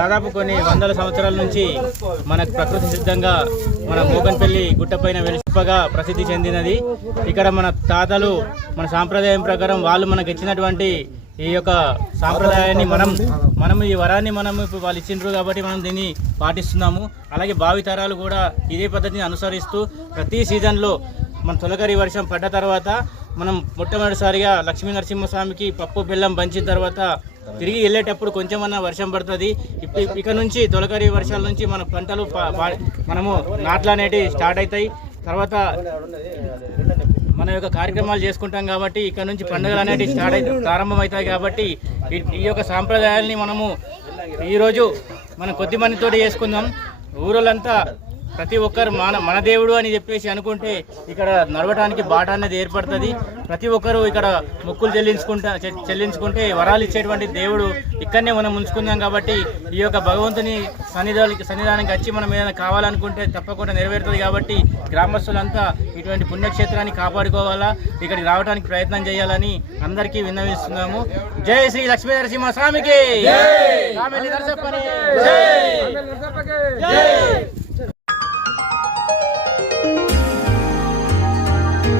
దాదాపు కొన్ని వందల సంవత్సరాల నుంచి మన ప్రకృతి సిద్ధంగా మన మోగన్పల్లి గుట్టపైన వెలిసిపగా ప్రసిద్ధి చెందినది. ఇక్కడ మన తాతలు మన సాంప్రదాయం ప్రకారం వాళ్ళు మనకు ఇచ్చినటువంటి ఈ యొక్క సాంప్రదాయాన్ని మనం ఈ వరాన్ని ఇప్పుడు వాళ్ళు ఇచ్చిండ్రు కాబట్టి మనం దీన్ని పాటిస్తున్నాము. అలాగే భావితరాలు కూడా ఇదే పద్ధతిని అనుసరిస్తూ ప్రతి సీజన్లో మన తొలకరి వర్షం పడ్డ తర్వాత మనం మొట్టమొదటిసారిగా లక్ష్మీ నరసింహస్వామికి పప్పు బెల్లం పంచిన తర్వాత తిరిగి వెళ్ళేటప్పుడు కొంచెమన్నా వర్షం పడుతుంది. ఇక నుంచి తొలకరి వర్షాల నుంచి మన పంటలు మనము నాట్లు అనేటివి స్టార్ట్ అవుతాయి. తర్వాత మన యొక్క కార్యక్రమాలు చేసుకుంటాం కాబట్టి ఇక్కడ నుంచి పండుగలు అనేటివి ప్రారంభమవుతాయి. కాబట్టి ఈ యొక్క సాంప్రదాయాల్ని మనము ఈరోజు మనం కొద్ది మందితో చేసుకుందాం. ఊరోళ్ళంతా ప్రతి ఒక్కరు మన దేవుడు అని చెప్పేసి అనుకుంటే ఇక్కడ నడవటానికి బాట అనేది ఏర్పడుతుంది. ప్రతి ఒక్కరు ఇక్కడ మొక్కులు చెల్లించుకుంటే వరాలు ఇచ్చేటువంటి దేవుడు ఇక్కడనే మనం ఉంచుకుందాం. కాబట్టి ఈ యొక్క భగవంతుని సన్నిధానానికి వచ్చి మనం ఏదైనా కావాలనుకుంటే తప్పకుండా నెరవేరుతుంది. కాబట్టి గ్రామస్తులంతా ఇటువంటి పుణ్యక్షేత్రాన్ని కాపాడుకోవాలా, ఇక్కడికి రావడానికి ప్రయత్నం చేయాలని అందరికీ విన్నవిస్తున్నాము. జై శ్రీ లక్ష్మీ నరసింహ స్వామికి.